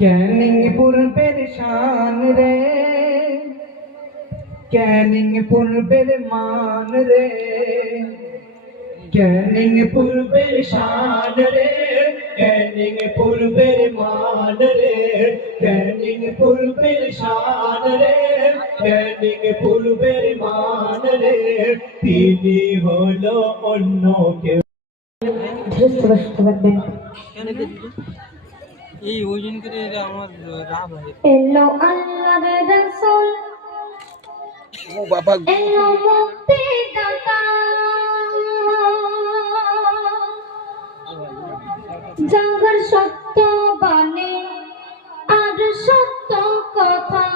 ক্যানিং পূর্বের শান রে, ক্যানিং পূর্বের মান রে, ক্যানিং পূর্বের শান রে, ক্যানিং পূর্বের মান রে, ক্যানিং পূর্বের শান রে, ক্যানিং পূর্বের মান রে, তিনি হলো অন্য কেউ। এই ওজন করে আমার রাব হয়। এলো আল্লাহর রাসূল, ও বাবা এলো মুক্তিদাতা, জাগর সত্য বাণী আর সত্য কথা।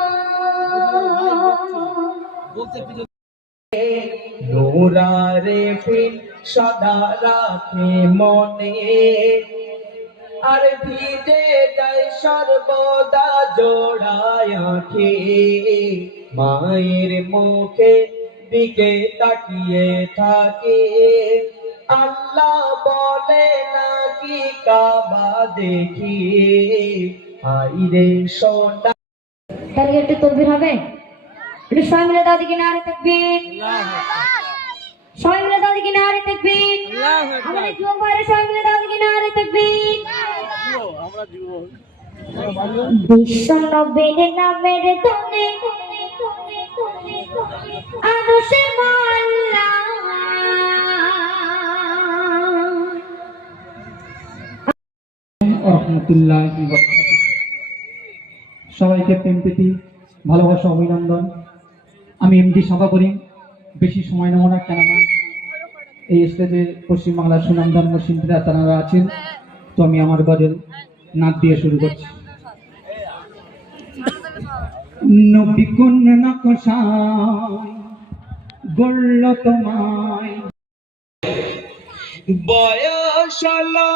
নূরারে ফিন সদা রাখে মনে, আর ভিজে যায় সর্বদা জোড়ায় আঁখি, মায়ের মুখে দিকে তাকিয়ে থাকে। আল্লাহ বলে নাকি কাবা দেখি, হাইরে সোনা। তাহলে একটু তকবীর হবে, একটু সবাই মিলে দাও দিকে নারে তাকবীর, সবাই মিলে দাও দিকে নারে তাকবীর, আমাদের যুবক ভাইরা সবাই মিলে দাও দিকে নারে তাকবীর। বিশ্ব নবীর নামের ধনে আরশে মোল্লা, রহমতুল্লাহি ওয়া বারাকাতুহু। সবাইকে প্রেম প্রীতি ভালোবাসা অভিনন্দন। আমি এমডি সভা করি, বেশি সময় নেব না, কেননা এই স্টেজে পশ্চিমবাংলার সুনামধন্য শিল্পীরা তারা আছেন। তো আমি আমার গজল নাচ দিয়ে শুরু করছি। নবী কোন নকশায় গড়ল তোমায়, বয়স হলো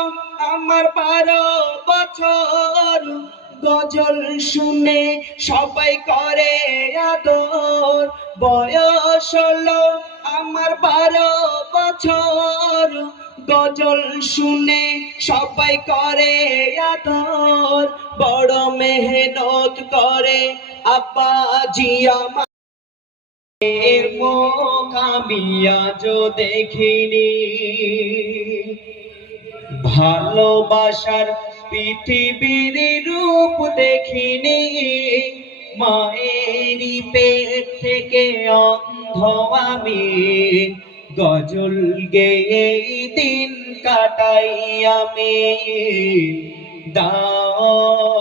আমার 12 বছর, গজল শুনে সবাই করে আদর। বয়স হলো আমার 12 বছর, গজল শুনে সবাই করে আদর। বড় মেহনত করে আব্বা জি আমার, এর মুখ আমি আজও দেখিনি। ভালোবাসার পৃথিবীর রূপ দেখিনি, মায়েরই পেট থেকে অন্ধ আমি, গজল গেয়ে দিন কাটাই আমি। দাও